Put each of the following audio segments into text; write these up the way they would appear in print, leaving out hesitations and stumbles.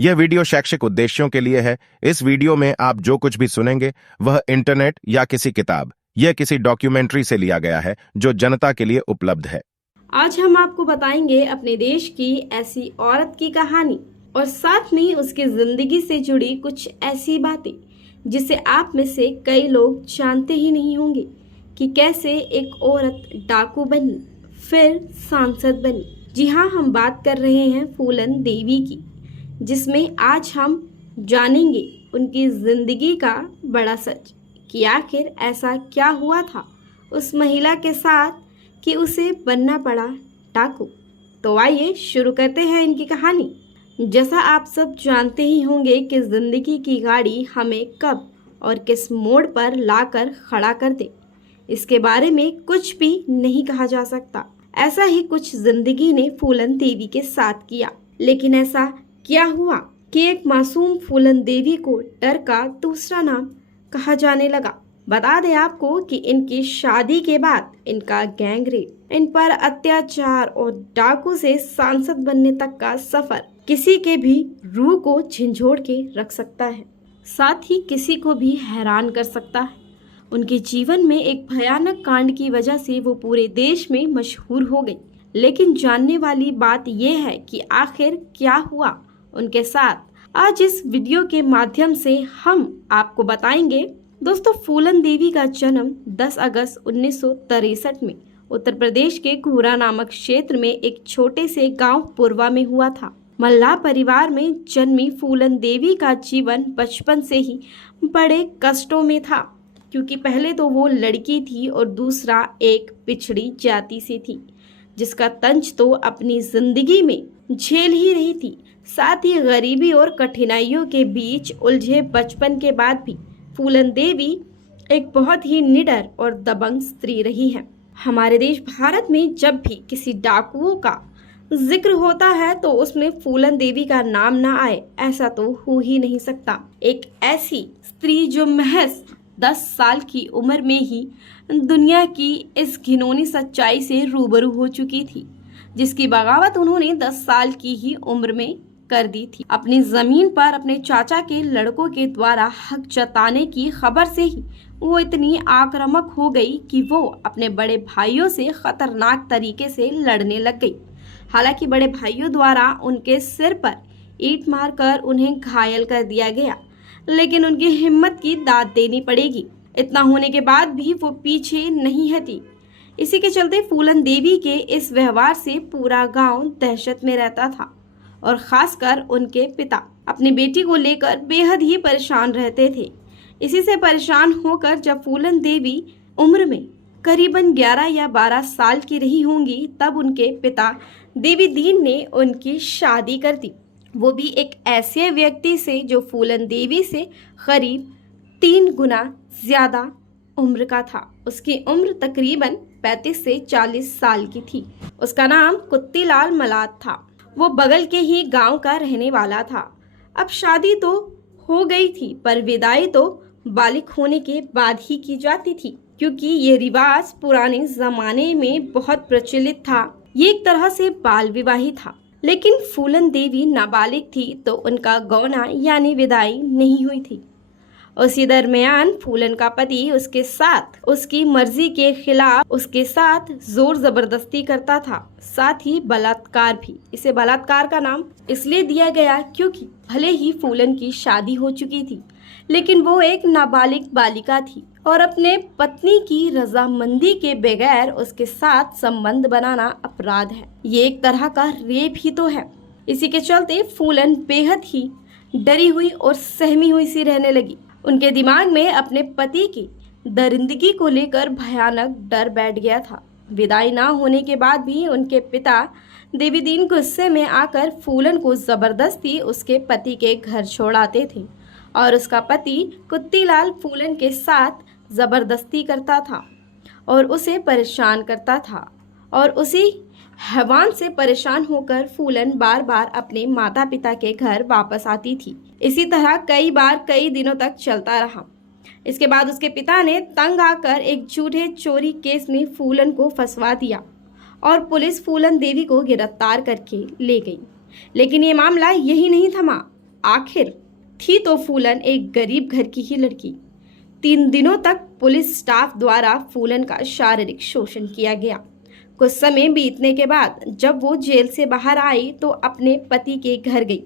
यह वीडियो शैक्षिक उद्देश्यों के लिए है। इस वीडियो में आप जो कुछ भी सुनेंगे वह इंटरनेट या किसी किताब या किसी डॉक्यूमेंट्री से लिया गया है जो जनता के लिए उपलब्ध है। आज हम आपको बताएंगे अपने देश की ऐसी औरत की कहानी और साथ में उसकी जिंदगी से जुड़ी कुछ ऐसी बातें जिसे आप में से कई लोग जानते ही नहीं होंगे कि कैसे एक औरत डाकू बनी, फिर सांसद बनी। जी हाँ, हम बात कर रहे हैं फूलन देवी की, जिसमें आज हम जानेंगे उनकी जिंदगी का बड़ा सच कि आखिर ऐसा क्या हुआ था उस महिला के साथ कि उसे बनना पड़ा डाकू। तो आइए शुरू करते हैं इनकी कहानी। जैसा आप सब जानते ही होंगे कि जिंदगी की गाड़ी हमें कब और किस मोड़ पर लाकर खड़ा कर दे, इसके बारे में कुछ भी नहीं कहा जा सकता। ऐसा ही कुछ जिंदगी ने फूलन देवी के साथ किया। लेकिन ऐसा क्या हुआ कि एक मासूम फूलन देवी को डर का दूसरा नाम कहा जाने लगा। बता दें आपको कि इनकी शादी के बाद इनका गैंगरेप, इन पर अत्याचार और डाकू से सांसद बनने तक का सफर किसी के भी रूह को झंझोड़ के रख सकता है, साथ ही किसी को भी हैरान कर सकता है। उनके जीवन में एक भयानक कांड की वजह से वो पूरे देश में मशहूर हो गई। लेकिन जानने वाली बात यह है कि आखिर क्या हुआ उनके साथ। आज इस वीडियो के माध्यम से हम आपको बताएंगे। दोस्तों, फूलन देवी का जन्म 10 अगस्त 1963 में उत्तर प्रदेश के घूरा नामक क्षेत्र में एक छोटे से गांव पुरवा में हुआ था। मल्लाह परिवार में जन्मी फूलन देवी का जीवन बचपन से ही बड़े कष्टों में था, क्योंकि पहले तो वो लड़की थी और दूसरा एक पिछड़ी जाति से थी, जिसका तंज तो अपनी जिंदगी में झेल ही रही थी। साथ ही गरीबी और कठिनाइयों के बीच उलझे बचपन के बाद भी फूलन देवी एक बहुत ही निडर और दबंग स्त्री रही है। हमारे देश भारत में जब भी किसी डाकुओं का जिक्र होता है तो उसमें फूलन देवी का नाम ना आए, ऐसा तो हो ही नहीं सकता। एक ऐसी स्त्री जो महज 10 साल की उम्र में ही दुनिया की इस घिनौनी सच्चाई से रूबरू हो चुकी थी, जिसकी बगावत उन्होंने 10 साल की ही उम्र में कर दी थी। अपनी जमीन पर अपने चाचा के लड़कों के द्वारा हक जताने की खबर से ही वो इतनी आक्रामक हो गई कि वो अपने बड़े भाइयों से खतरनाक तरीके से लड़ने लग गई। हालांकि बड़े भाइयों द्वारा उनके सिर पर ईंट मारकर उन्हें घायल कर दिया गया, लेकिन उनकी हिम्मत की दाद देनी पड़ेगी। इतना होने के बाद भी वो पीछे नहीं हटी। इसी के चलते फूलन देवी के इस व्यवहार से पूरा गांव दहशत में रहता था और खासकर उनके पिता अपनी बेटी को लेकर बेहद ही परेशान रहते थे। इसी से परेशान होकर जब फूलन देवी उम्र में करीबन 11 या 12 साल की रही होंगी, तब उनके पिता देवी दीन ने उनकी शादी कर दी, वो भी एक ऐसे व्यक्ति से जो फूलन देवी से करीब 3 गुना ज्यादा उम्र का था। उसकी उम्र तकरीबन 35 से 40 साल की थी। उसका नाम कुत्तीलाल मलात था। वो बगल के ही गांव का रहने वाला था। अब शादी तो हो गई थी, पर विदाई तो बालिग होने के बाद ही की जाती थी, क्योंकि ये रिवाज पुराने जमाने में बहुत प्रचलित था। ये एक तरह से बाल विवाही था। लेकिन फूलन देवी नाबालिग थी तो उनका गौना यानी विदाई नहीं हुई थी। उसी दरमियान फूलन का पति उसके साथ उसकी मर्जी के खिलाफ उसके साथ जोर जबरदस्ती करता था, साथ ही बलात्कार भी। इसे बलात्कार का नाम इसलिए दिया गया क्योंकि भले ही फूलन की शादी हो चुकी थी, लेकिन वो एक नाबालिग बालिका थी और अपने पत्नी की रजामंदी के बगैर उसके साथ संबंध बनाना अपराध है। ये एक तरह का रेप ही तो है। इसी के चलते फूलन बेहद ही डरी हुई और सहमी हुई सी रहने लगी। उनके दिमाग में अपने पति की दरिंदगी को लेकर भयानक डर बैठ गया था। विदाई ना होने के बाद भी उनके पिता देवी दीन गुस्से में आकर फूलन को जबरदस्ती उसके पति के घर छोड़ाते थे और उसका पति कुत्तीलाल फूलन के साथ जबरदस्ती करता था और उसे परेशान करता था, और उसी हैवान से परेशान होकर फूलन बार बार अपने माता पिता के घर वापस आती थी। इसी तरह कई बार कई दिनों तक चलता रहा। इसके बाद उसके पिता ने तंग आकर एक झूठे चोरी केस में फूलन को फंसवा दिया और पुलिस फूलन देवी को गिरफ्तार करके ले गई। लेकिन ये मामला यही नहीं थमा। आखिर थी तो फूलन एक गरीब घर की ही लड़की। 3 दिनों तक पुलिस स्टाफ द्वारा फूलन का शारीरिक शोषण किया गया। कुछ समय बीतने के बाद जब वो जेल से बाहर आई तो अपने पति के घर गई,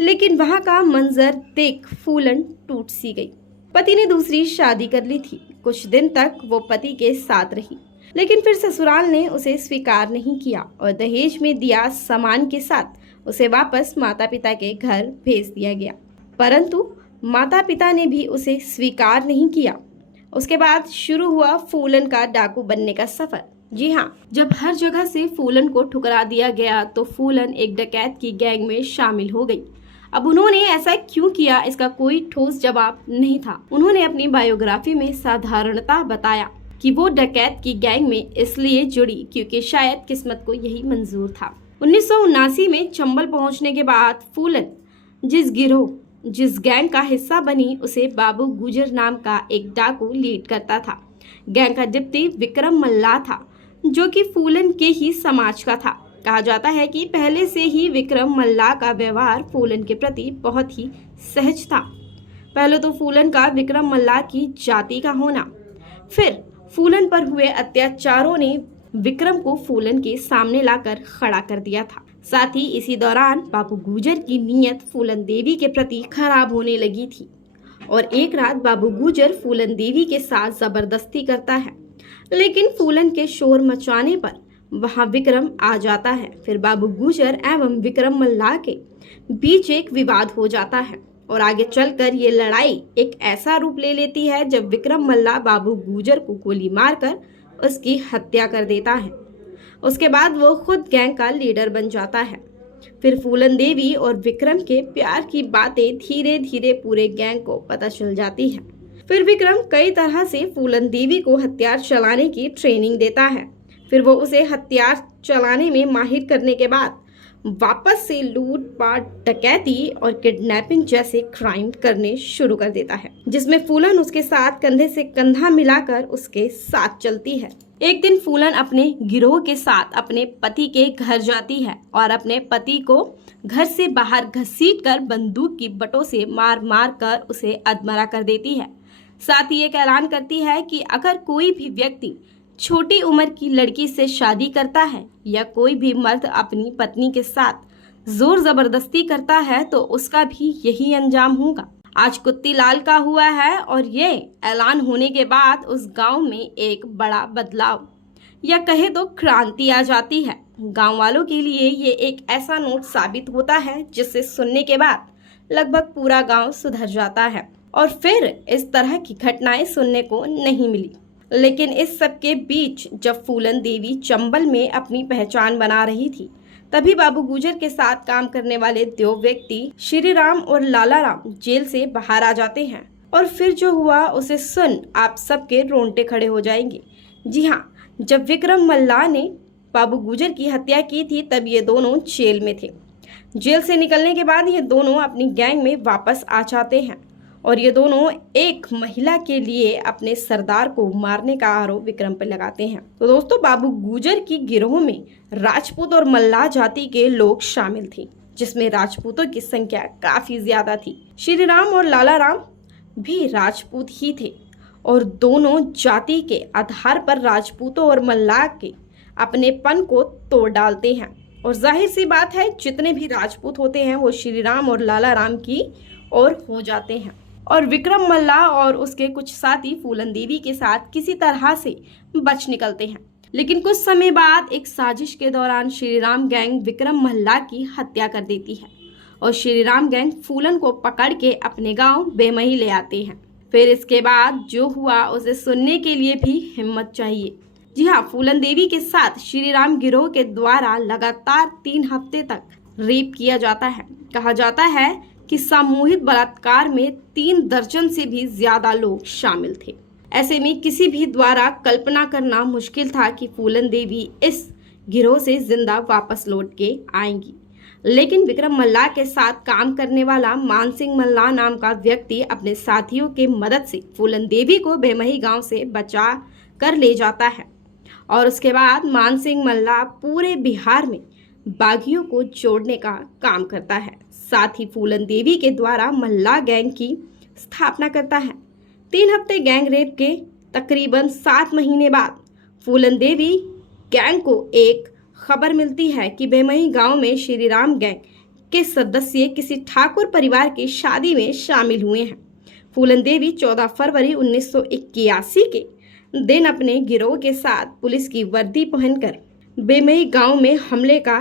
लेकिन वहां का मंजर देख फूलन टूट सी गई। पति ने दूसरी शादी कर ली थी। कुछ दिन तक वो पति के साथ रही, लेकिन फिर ससुराल ने उसे स्वीकार नहीं किया और दहेज में दिया सामान के साथ उसे वापस माता पिता के घर भेज दिया गया। परंतु माता पिता ने भी उसे स्वीकार नहीं किया। उसके बाद शुरू हुआ फूलन का डाकू बनने का सफर। जी हाँ, जब हर जगह से फूलन को ठुकरा दिया गया तो फूलन एक डकैत की गैंग में शामिल हो गई। अब उन्होंने ऐसा क्यों किया, इसका कोई ठोस जवाब नहीं था। उन्होंने अपनी बायोग्राफी में साधारणतः बताया कि वो डकैत की गैंग में इसलिए जुड़ी क्योंकि शायद किस्मत को यही मंजूर था। 1979 में चंबल पहुंचने के बाद फूलन जिस गैंग का हिस्सा बनी उसे बाबू गुजर नाम का एक डाकू लीड करता था। गैंग का डिप्टी विक्रम मल्ला था, जो कि फूलन के ही समाज का था। कहा जाता है कि पहले से ही विक्रम मल्ला का व्यवहार फूलन के प्रति बहुत ही सहज था। पहले तो फूलन का विक्रम मल्ला की जाति का होना, फिर फूलन पर हुए अत्याचारों ने विक्रम को फूलन के सामने लाकर खड़ा कर दिया था। साथ ही इसी दौरान बाबू गुजर की नीयत फूलन देवी के प्रति खराब होने लगी थी और एक रात बाबू गुजर फूलन देवी के साथ जबरदस्ती करता है, लेकिन फूलन के शोर मचाने पर वहां विक्रम आ जाता है। फिर बाबू गुजर एवं विक्रम मल्ला के बीच एक विवाद हो जाता है और आगे चलकर ये लड़ाई एक ऐसा रूप ले लेती है जब विक्रम मल्ला बाबू गुजर को गोली मारकर उसकी हत्या कर देता है। उसके बाद वो खुद गैंग का लीडर बन जाता है। फिर फूलन देवी और विक्रम के प्यार की बातें धीरे धीरे पूरे गैंग को पता चल जाती है। फिर विक्रम कई तरह से फूलन देवी को हथियार चलाने की ट्रेनिंग देता है। फिर वो उसे हथियार चलाने में माहिर करने के बाद वापस से लूटपाट, डकैती और किडनैपिंग जैसे क्राइम करने शुरू कर देता है, जिसमें फूलन उसके साथ कंधे से कंधा मिलाकर उसके साथ चलती है। एक दिन फूलन अपने गिरोह के साथ अपने पति के घर जाती है और अपने पति को घर से बाहर घसीटकर बंदूक की बटों से मार मार कर उसे अधमरा कर देती है। साथ ही एक ऐलान करती है कि अगर कोई भी व्यक्ति छोटी उम्र की लड़की से शादी करता है या कोई भी मर्द अपनी पत्नी के साथ जोर जबरदस्ती करता है तो उसका भी यही अंजाम होगा। आज कुत्ती लाल का हुआ है और ये ऐलान होने के बाद उस गांव में एक बड़ा बदलाव या कहे तो क्रांति आ जाती है। गांव वालों के लिए ये एक ऐसा नोट साबित होता है जिसे सुनने के बाद लगभग पूरा गांव सुधर जाता है और फिर इस तरह की घटनाएं सुनने को नहीं मिली। लेकिन इस सब के बीच जब फूलन देवी चंबल में अपनी पहचान बना रही थी, तभी बाबू गुजर के साथ काम करने वाले 2 व्यक्ति श्री राम और लाला राम जेल से बाहर आ जाते हैं और फिर जो हुआ उसे सुन आप सबके रोंगटे खड़े हो जाएंगे। जी हाँ, जब विक्रम मल्ला ने बाबू गुजर की हत्या की थी तब ये दोनों जेल में थे। जेल से निकलने के बाद ये दोनों अपनी गैंग में वापस आ जाते हैं और ये दोनों एक महिला के लिए अपने सरदार को मारने का आरोप विक्रम पर लगाते हैं। तो दोस्तों, बाबू गुजर की गिरोह में राजपूत और मल्लाह जाति के लोग शामिल थे, जिसमें राजपूतों की संख्या काफी ज्यादा थी। श्री राम और लाला राम भी राजपूत ही थे और दोनों जाति के आधार पर राजपूतों और मल्लाह के अपनेपन को तोड़ डालते हैं और जाहिर सी बात है जितने भी राजपूत होते हैं वो श्री राम और लाला राम की ओर हो जाते हैं और विक्रम मल्ला और उसके कुछ साथी फूलन देवी के साथ किसी तरह से बच निकलते हैं। लेकिन कुछ समय बाद एक साजिश के दौरान श्री राम गैंग विक्रम मल्ला की हत्या कर देती है और श्री राम गैंग फूलन को पकड़ के अपने गांव बेमही ले आते हैं। फिर इसके बाद जो हुआ उसे सुनने के लिए भी हिम्मत चाहिए। जी हाँ, फूलन देवी के साथ श्री राम गिरोह के द्वारा लगातार 3 हफ्ते तक रेप किया जाता है। कहा जाता है कि सामूहिक बलात्कार में 3 दर्जन से भी ज्यादा लोग शामिल थे। ऐसे में किसी भी द्वारा कल्पना करना मुश्किल था कि फूलन देवी इस गिरोह से जिंदा वापस लौट के आएंगी। लेकिन विक्रम मल्ला के साथ काम करने वाला मानसिंह मल्ला नाम का व्यक्ति अपने साथियों के मदद से फूलन देवी को बेमही गांव से बचा कर ले जाता है और उसके बाद मानसिंह मल्ला पूरे बिहार में बागियों को जोड़ने का काम करता है। साथ ही फूलन देवी के द्वारा मल्ला गैंग की स्थापना करता है। 3 हफ्ते गैंग रेप के तकरीबन 7 महीने बाद फूलन देवी गैंग को एक खबर मिलती है कि बेमही गांव में श्री राम गैंग के सदस्य किसी ठाकुर परिवार की शादी में शामिल हुए हैं। फूलन देवी 14 फरवरी 1981 के दिन अपने गिरोह के साथ पुलिस की वर्दी पहनकर बेमही गांव में हमले का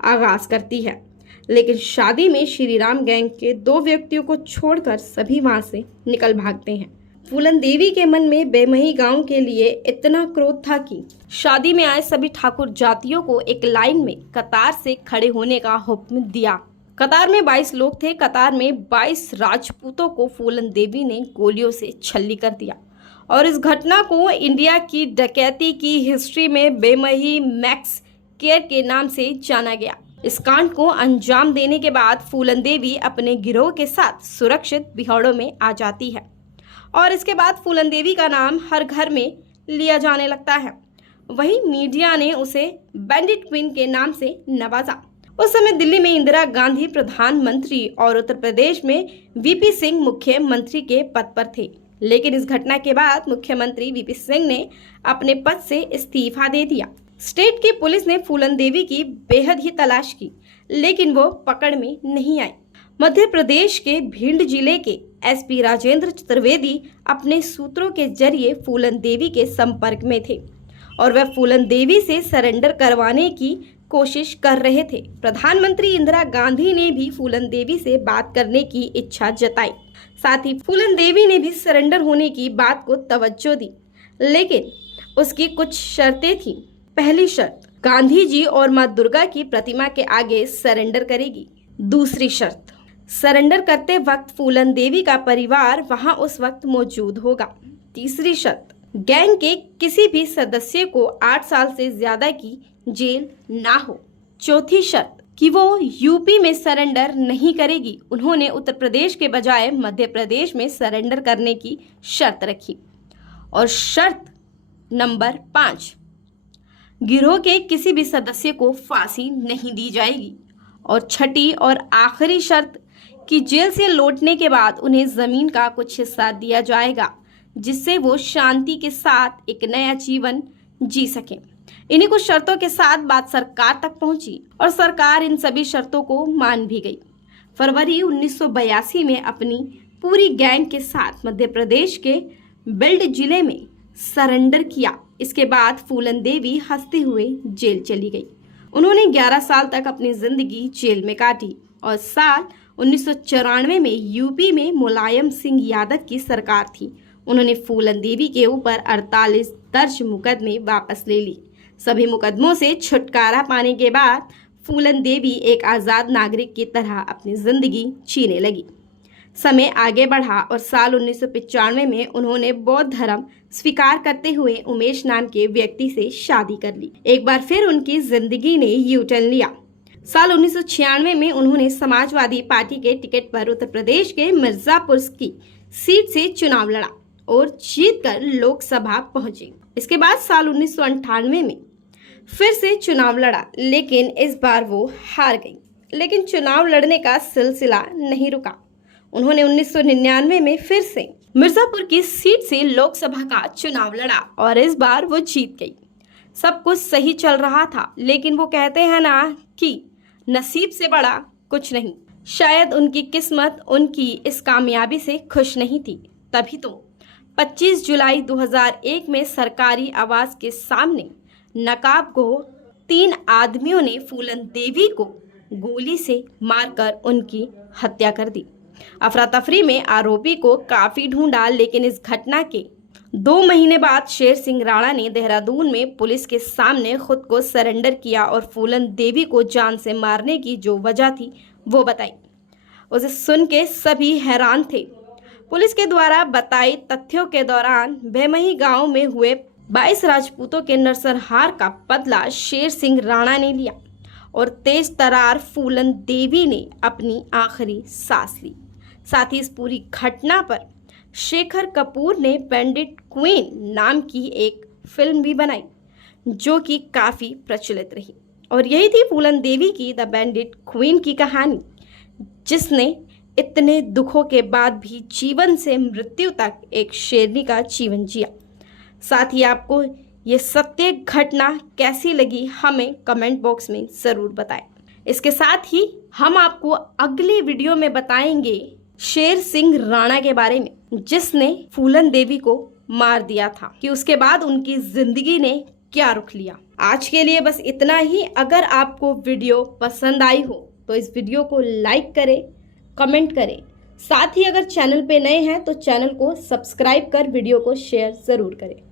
आगाज करती है, लेकिन शादी में श्री राम गैंग के 2 व्यक्तियों को छोड़कर सभी वहां से निकल भागते हैं। फूलन देवी के मन में बेमही गांव के लिए इतना क्रोध था कि शादी में आए सभी ठाकुर जातियों को एक लाइन में कतार से खड़े होने का हुक्म दिया। कतार में 22 लोग थे। कतार में 22 राजपूतों को फूलन देवी ने गोलियों से छल्ली कर दिया और इस घटना को इंडिया की डकैती की हिस्ट्री में बेमही मैक्स केयर के नाम से जाना गया। इस कांड को अंजाम देने के बाद फूलन देवी अपने गिरोह के साथ सुरक्षित बिहाड़ों में आ जाती है और इसके बाद फूलन देवी का नाम हर घर में लिया जाने लगता है। वहीं मीडिया ने उसे बैंडिट क्वीन के नाम से नवाजा। उस समय दिल्ली में इंदिरा गांधी प्रधानमंत्री और उत्तर प्रदेश में वीपी सिंह मुख्यमंत्री के पद पर थे, लेकिन इस घटना के बाद मुख्यमंत्री वीपी सिंह ने अपने पद से इस्तीफा दे दिया। स्टेट की पुलिस ने फूलन देवी की बेहद ही तलाश की, लेकिन वो पकड़ में नहीं आई। मध्य प्रदेश के भिंड जिले के एसपी राजेंद्र चतुर्वेदी अपने सूत्रों के जरिए फूलन देवी के संपर्क में थे और वह फूलन देवी से सरेंडर करवाने की कोशिश कर रहे थे। प्रधानमंत्री इंदिरा गांधी ने भी फूलन देवी से बात करने की इच्छा जताई। साथ ही फूलन देवी ने भी सरेंडर होने की बात को तवज्जो दी, लेकिन उसकी कुछ शर्तें थीं। पहली शर्त, गांधी जी और मां दुर्गा की प्रतिमा के आगे सरेंडर करेगी। दूसरी शर्त, सरेंडर करते वक्त फूलन देवी का परिवार वहां उस वक्त मौजूद होगा। तीसरी शर्त, गैंग के किसी भी सदस्य को 8 साल से ज्यादा की जेल ना हो। चौथी शर्त कि वो यूपी में सरेंडर नहीं करेगी। उन्होंने उत्तर प्रदेश के बजाय मध्य प्रदेश में सरेंडर करने की शर्त रखी। और शर्त नंबर 5, गिरोह के किसी भी सदस्य को फांसी नहीं दी जाएगी। और छठी और आखिरी शर्त कि जेल से लौटने के बाद उन्हें जमीन का कुछ हिस्सा दिया जाएगा, जिससे वो शांति के साथ एक नया जीवन जी सकें। इन्हीं कुछ शर्तों के साथ बात सरकार तक पहुंची और सरकार इन सभी शर्तों को मान भी गई। फरवरी 1982 में अपनी पूरी गैंग के साथ मध्य प्रदेश के बिल्ड जिले में सरेंडर किया। इसके बाद फूलन देवी हंसते हुए जेल चली गई। उन्होंने 11 साल तक अपनी जिंदगी जेल में काटी और साल 1994 में यूपी में मुलायम सिंह यादव की सरकार थी। उन्होंने फूलन देवी के ऊपर 48 दर्ज मुकदमे वापस ले ली। सभी मुकदमों से छुटकारा पाने के बाद फूलन देवी एक आज़ाद नागरिक की तरह अपनी जिंदगी जीने लगी। समय आगे बढ़ा और साल 1995 में उन्होंने बौद्ध धर्म स्वीकार करते हुए उमेश नाम के व्यक्ति से शादी कर ली। एक बार फिर उनकी जिंदगी ने यू टर्न लिया। साल 1996 में उन्होंने समाजवादी पार्टी के टिकट पर उत्तर प्रदेश के मिर्जापुर की सीट से चुनाव लड़ा और जीतकर लोकसभा पहुंचे। इसके बाद साल 1998 में फिर से चुनाव लड़ा, लेकिन इस बार वो हार गई। लेकिन चुनाव लड़ने का सिलसिला नहीं रुका। उन्होंने 1999 में फिर से मिर्जापुर की सीट से लोकसभा का चुनाव लड़ा और इस बार वो जीत गई। सब कुछ सही चल रहा था, लेकिन वो कहते हैं ना कि नसीब से बड़ा कुछ नहीं। शायद उनकी किस्मत उनकी इस कामयाबी से खुश नहीं थी। तभी तो 25 जुलाई 2001 में सरकारी आवास के सामने नकाबपोश 3 आदमियों ने फूलन देवी को गोली से मारकर उनकी हत्या कर दी। अफरा तफरी में आरोपी को काफी ढूंढा, लेकिन इस घटना के 2 महीने बाद शेर सिंह राणा ने देहरादून में पुलिस के सामने खुद को सरेंडर किया और फूलन देवी को जान से मारने की जो वजह थी वो बताई। उसे सुन के सभी हैरान थे। पुलिस के द्वारा बताई तथ्यों के दौरान बेमही गांव में हुए 22 राजपूतों के नरसंहार का बदला शेर सिंह राणा ने लिया और तेज तरार फूलन देवी ने अपनी आखिरी सांस ली। साथ ही इस पूरी घटना पर शेखर कपूर ने बैंडिट क्वीन नाम की एक फिल्म भी बनाई, जो कि काफ़ी प्रचलित रही। और यही थी फूलन देवी की द बैंडिट क्वीन की कहानी, जिसने इतने दुखों के बाद भी जीवन से मृत्यु तक एक शेरनी का जीवन जिया। साथ ही आपको ये सत्य घटना कैसी लगी हमें कमेंट बॉक्स में ज़रूर बताएं। इसके साथ ही हम आपको अगली वीडियो में बताएंगे शेर सिंह राणा के बारे में, जिसने फूलन देवी को मार दिया था, कि उसके बाद उनकी जिंदगी ने क्या रुख लिया। आज के लिए बस इतना ही। अगर आपको वीडियो पसंद आई हो तो इस वीडियो को लाइक करें, कमेंट करें। साथ ही अगर चैनल पे नए हैं तो चैनल को सब्सक्राइब कर वीडियो को शेयर ज़रूर करें।